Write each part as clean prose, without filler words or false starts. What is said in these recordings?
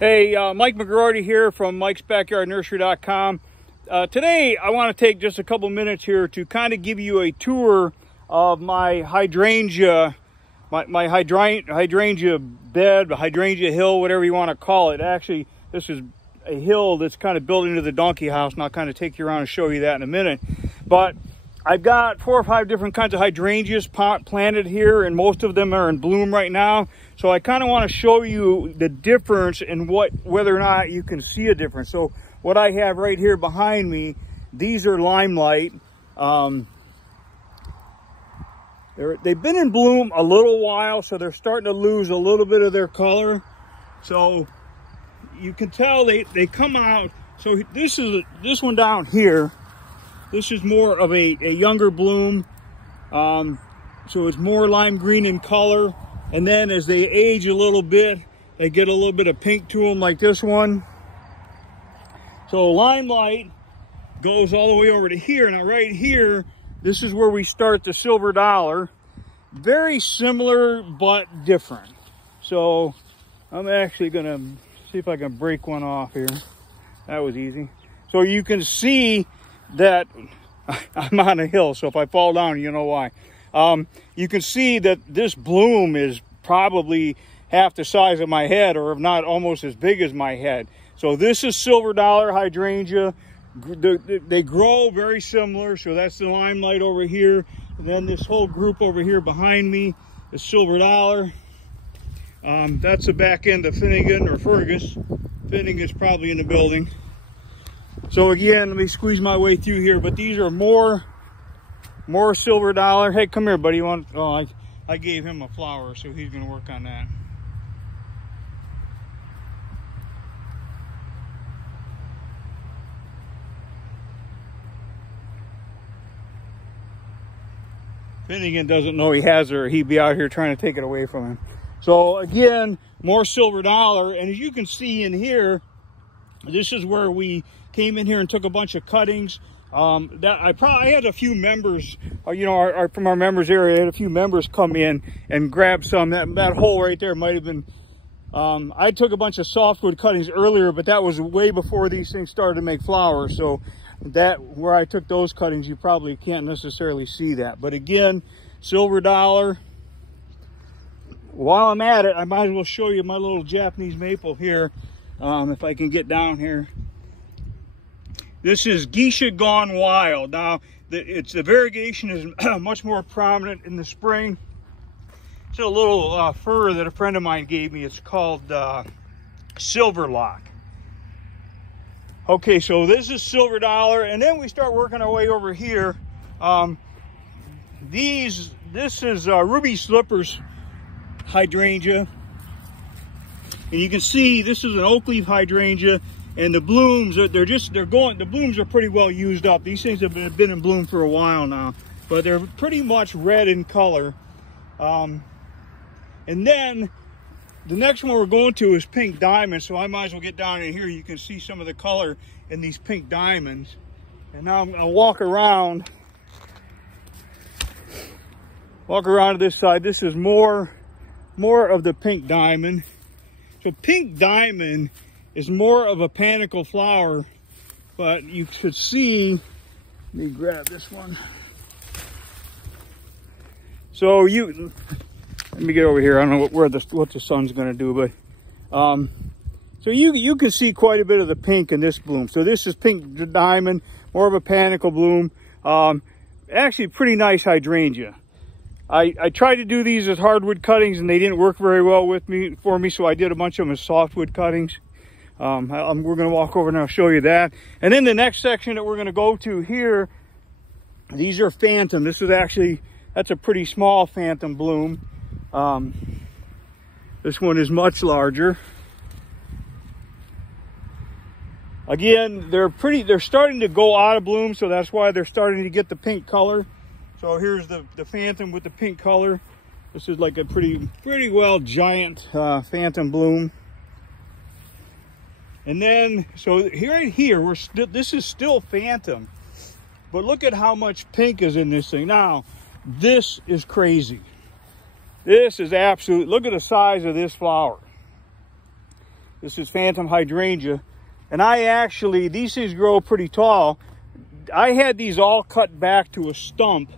Hey, Mike McGroarty here from mikesbackyardnursery.com. Today, I want to take just a couple minutes here to kind of give you a tour of my hydrangea, my hydrangea bed, hydrangea hill, whatever you want to call it. Actually, this is a hill that's kind of built into the donkey house, and I'll kind of take you around and show you that in a minute. But I've got 4 or 5 different kinds of hydrangeas planted here, and most of them are in bloom right now. So I kind of want to show you the difference in whether or not you can see a difference. So what I have right here behind me, these are Limelight. They've been in bloom a little while, so they're starting to lose a little bit of their color. So you can tell they come out. So this one down here. This is more of a younger bloom, so it's more lime green in color. And then as they age a little bit, they get a little bit of pink to them, like this one. So Limelight goes all the way over to here. Now right here, this is where we start the Silver Dollar. Very similar, but different. So I'm actually gonna see if I can break one off here. That was easy. So you can see that I'm on a hill, so if I fall down, you know why. You can see that this bloom is probably half the size of my head, or if not almost as big as my head. So this is Silver Dollar hydrangea. They grow very similar. So that's the Limelight over here, and then this whole group over here behind me is Silver Dollar. That's the back end of Finnegan or Fergus. Finnegan's probably in the building. So again, let me squeeze my way through here, but these are more Silver Dollar. Hey, come here, buddy. You want? Oh, I gave him a flower, so he's going to work on that. Finnegan doesn't know he has her. He'd be out here trying to take it away from him. So again, more Silver Dollar, and as you can see in here, this is where we came in here and took a bunch of cuttings. I had a few members, from our members area, I had a few members come in and grab some. That hole right there might have been, I took a bunch of softwood cuttings earlier, but that was way before these things started to make flowers. So where I took those cuttings, you probably can't necessarily see that. But again, Silver Dollar. While I'm at it, I might as well show you my little Japanese maple here, if I can get down here. This is Geisha Gone Wild. Now, the variegation is much more prominent in the spring. It's a little fir that a friend of mine gave me. It's called Silverlock. Okay, so this is Silver Dollar, and then we start working our way over here. This is Ruby Slippers hydrangea, and you can see this is an oak leaf hydrangea. And the blooms, the blooms are pretty well used up. These things have been in bloom for a while now, but they're pretty much red in color. And then the next one we're going to is Pink Diamond. So I might as well get down in here. You can see some of the color in these Pink Diamonds. And now I'll walk around to this side. This is more of the Pink Diamond. So Pink Diamond is more of a panicle flower, but you should see, let me grab this one. So let me get over here. I don't know what the sun's going to do, but so you can see quite a bit of the pink in this bloom. So this is Pink Diamond, more of a panicle bloom. Actually, pretty nice hydrangea. I tried to do these as hardwood cuttings, and they didn't work very well for me, so I did a bunch of them as softwood cuttings. We're going to walk over and I'll show you that. And then the next section that we're going to go to here, these are Phantom. That's a pretty small Phantom bloom. This one is much larger. Again, they're starting to go out of bloom, so that's why they're starting to get the pink color. So here's the Phantom with the pink color. This is like a pretty well giant Phantom bloom. And then, so right here, this is still Phantom, but look at how much pink is in this thing. Now, this is crazy. This is absolute, look at the size of this flower. This is Phantom Hydrangea. And I actually, these things grow pretty tall. I had these all cut back to a stump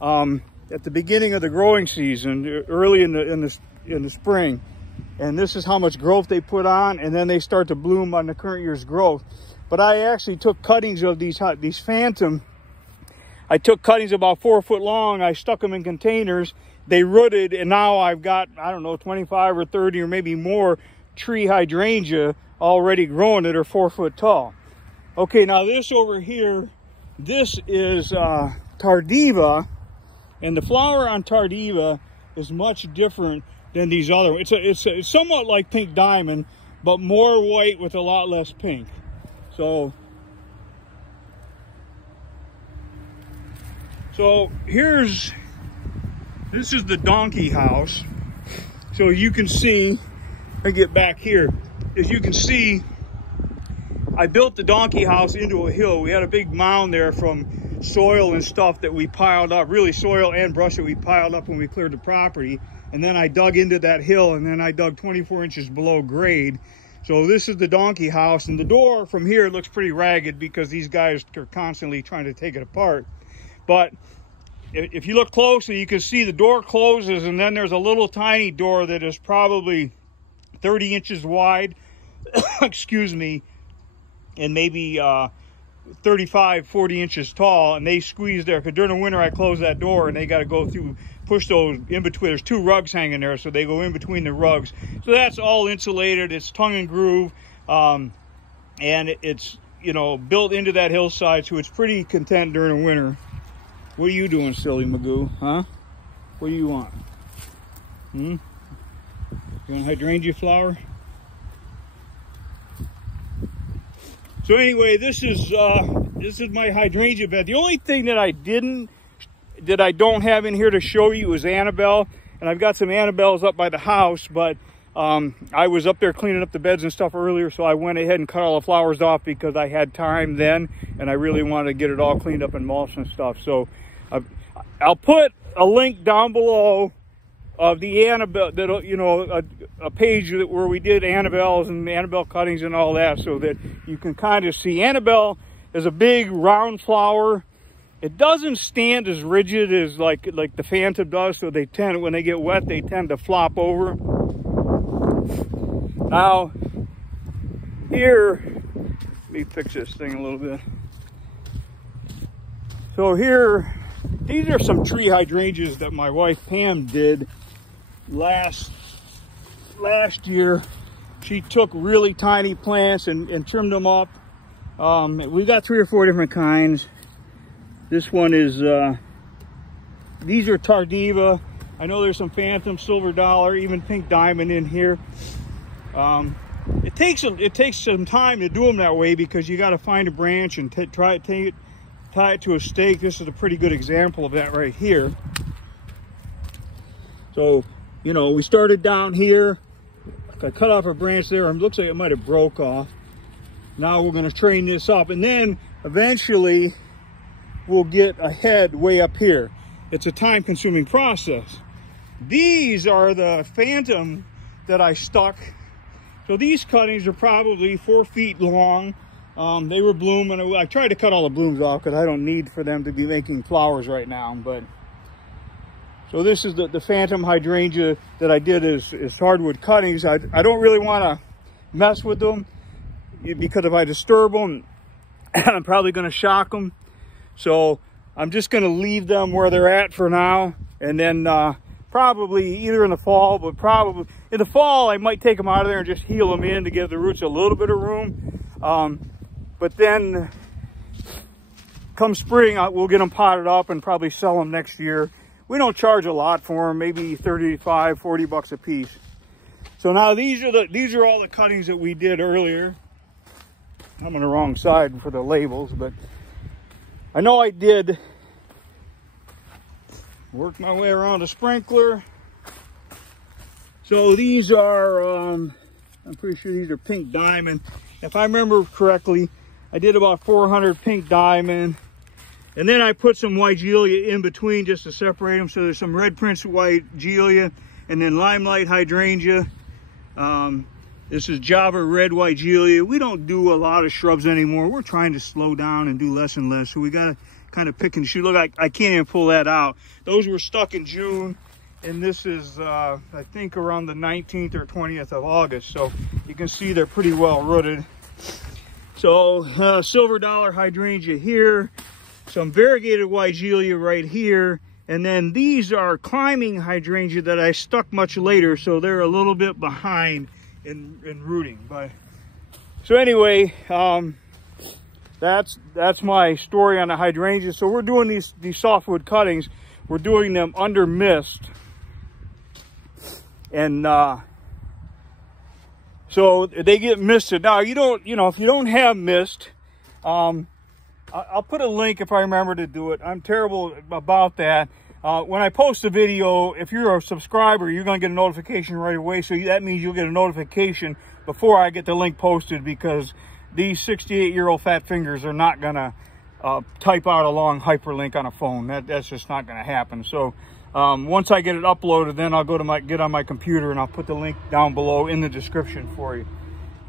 at the beginning of the growing season, early in the spring. And this is how much growth they put on, and then they start to bloom on the current year's growth. But I actually took cuttings of these Phantom. I took cuttings about 4 foot long. I stuck them in containers. They rooted, and now I've got, I don't know, 25 or 30 or maybe more tree hydrangea already growing that are 4 foot tall. Okay, now this over here, this is Tardiva, and the flower on Tardiva is much different than these other. It's somewhat like Pink Diamond, but more white with a lot less pink. So this is the donkey house. So you can see, I get back here, as you can see, I built the donkey house into a hill. We had a big mound there from soil and stuff that we piled up, really soil and brush that we piled up when we cleared the property. And then I dug into that hill, and then I dug 24 inches below grade. So this is the donkey house, and the door from here looks pretty ragged because these guys are constantly trying to take it apart. But if you look closely, you can see the door closes, and then there's a little tiny door that is probably 30 inches wide, excuse me, and maybe 35, 40 inches tall, and they squeeze there, because during the winter I close that door and they got to go through, push those in between. There's 2 rugs hanging there, so they go in between the rugs. So that's all insulated. It's tongue and groove, and it's, you know, built into that hillside, so it's pretty content during the winter. What are you doing, silly Magoo? Huh? What do you want? You want hydrangea flower? So anyway, this is my hydrangea bed. The only thing that I don't have in here to show you is Annabelle, and I've got some Annabelles up by the house, but I was up there cleaning up the beds and stuff earlier, so I went ahead and cut all the flowers off because I had time then, and I really wanted to get it all cleaned up and mulched and stuff. So I'll put a link down below of the Annabelle, that, you know, a page where we did Annabelles and Annabelle cuttings and all that, so that you can kind of see. Annabelle is a big round flower. It doesn't stand as rigid as like the Phantom does, so they tend, when they get wet, they tend to flop over. Now, here, let me fix this thing a little bit. So here, these are some tree hydrangeas that my wife Pam did last year. She took really tiny plants and trimmed them up. We've got 3 or 4 different kinds. This one is, these are Tardiva. I know there's some Phantom, Silver Dollar, even Pink Diamond in here. It takes some time to do them that way because you got to find a branch and tie it to a stake. This is a pretty good example of that right here. So, you know, we started down here. I cut off a branch there, and it looks like it might have broke off. Now we're going to train this up, and then eventually we'll get a head way up here. It's a time-consuming process. These are the Phantom that I stuck. So these cuttings are probably 4 feet long. They were blooming. I tried to cut all the blooms off because I don't need for them to be making flowers right now. But so this is the Phantom hydrangea that I did is hardwood cuttings. I don't really want to mess with them because if I disturb them, I'm probably going to shock them. So I'm just going to leave them where they're at for now, and then probably either in the fall, but probably in the fall I might take them out of there and just heel them in to give the roots a little bit of room. But then come spring, we'll get them potted up and probably sell them next year. We don't charge a lot for them, maybe 35, 40 bucks a piece. So now these are all the cuttings that we did earlier. I'm on the wrong side for the labels, but I know I did work my way around a sprinkler. So these are, I'm pretty sure these are Pink Diamond. If I remember correctly, I did about 400 Pink Diamond. And then I put some Weigelia in between just to separate them. So there's some Red Prince Weigelia and then Limelight Hydrangea. This is Java Red Weigelia. We don't do a lot of shrubs anymore. We're trying to slow down and do less and less. So we got to kind of pick and shoot. Look, I can't even pull that out. Those were stuck in June. And this is, I think, around the 19th or 20th of August. So you can see they're pretty well rooted. So silver dollar hydrangea here. Some variegated Weigelia right here. And then these are climbing hydrangea that I stuck much later. So they're a little bit behind in rooting. But so anyway, that's my story on the hydrangea. So we're doing these softwood cuttings. We're doing them under mist. And so they get misted. Now you don't, if you don't have mist, I'll put a link if I remember to do it. I'm terrible about that. When I post a video, if you're a subscriber, you're going to get a notification right away. So that means you'll get a notification before I get the link posted, because these 68-year-old fat fingers are not going to type out a long hyperlink on a phone. That's just not going to happen. So once I get it uploaded, then I'll go to get on my computer and I'll put the link down below in the description for you.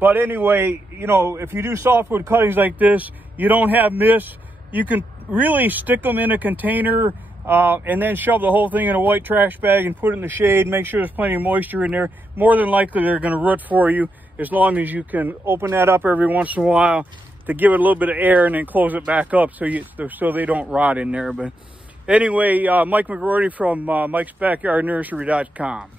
But anyway, if you do softwood cuttings like this, you don't have mist, you can really stick them in a container and then shove the whole thing in a white trash bag and put it in the shade. Make sure there's plenty of moisture in there. More than likely, they're going to root for you, as long as you can open that up every once in a while to give it a little bit of air and then close it back up so they don't rot in there. But anyway, Mike McGroarty from Mike'sBackyardNursery.com.